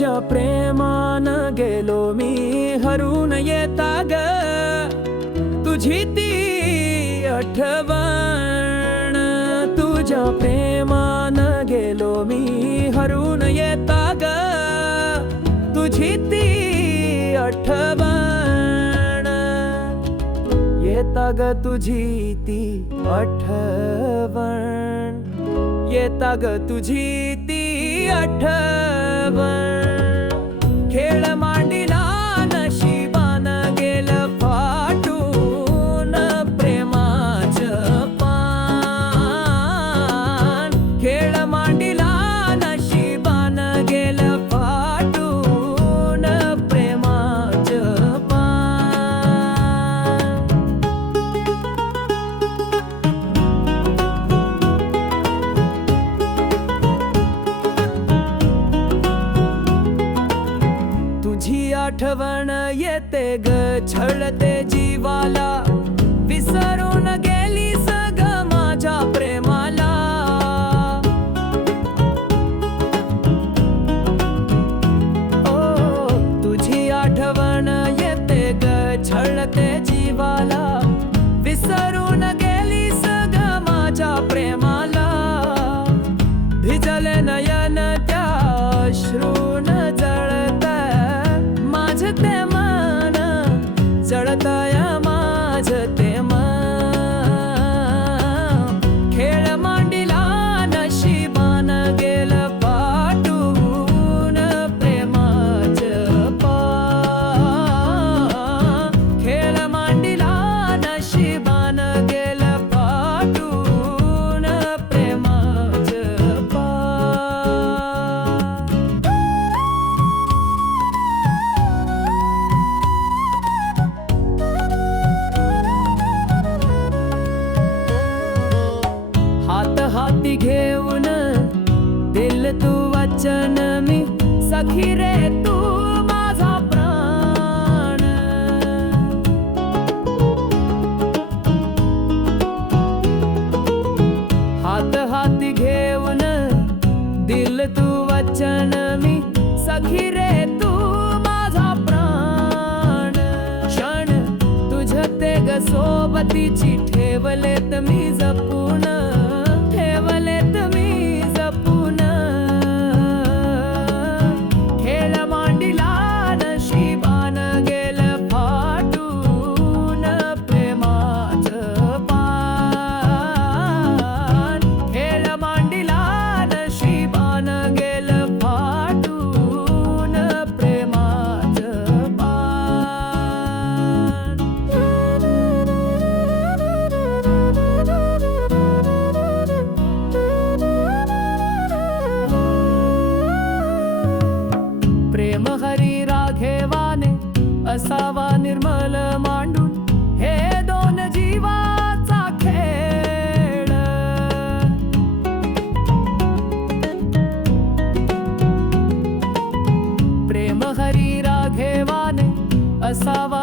तुझ्या प्रेमान गेलो मी हरून येता ग, तुझी ती आठवण. तुझ्या प्रेमान गेलो मी हरून येता ग, तुझी ती आठवण. येता ग तुझी ती आठवण, येता ग तुझी ती आठवण. खेळ मांडीला नशिबान गेलं फाटून प्रेमाचं पान. खेळ मांडीला नशिबान गेलं फाटून प्रेमाचं पान. तुझी आठवण येते ग छळते जीवाला, विसरून गेलीस ग माझ्या प्रेमाला. ओ तुझी आठवण येते ग छळते जीवाला, विसरून गेलीस ग माझ्या प्रेमाला. भिजले नयन त्या अश्रून जळत माझ ते मन, जळतय माझ ते मन. खेळ मांडीला नशिबान गेलं फाटून प्रेमाचं पान. खेळ मांडीला नशिबान गेलं फाटून प्रेमाचं पान. हात हाती घेऊन दिल तू वचन मी, सखी रे तू माझा प्राण. हात हाती घेऊन दिल तू वचन मी, सखी रे तू माझा प्राण. क्षण तुझ ते ग सोबतीची ठेवलेत मी जपून, ठेवलेत मी जपून. खेळ मांडीला नशिबान गेलं फाटून प्रेमाचं पान. खेळ मांडीला नशिबान गेलं फाटून प्रेमाचं पान. प्रेम हरी राघेवाने असावा निर्मल मांडून, हे दोन जीवाचा खेळ. प्रेम हरी राघेवाने असावा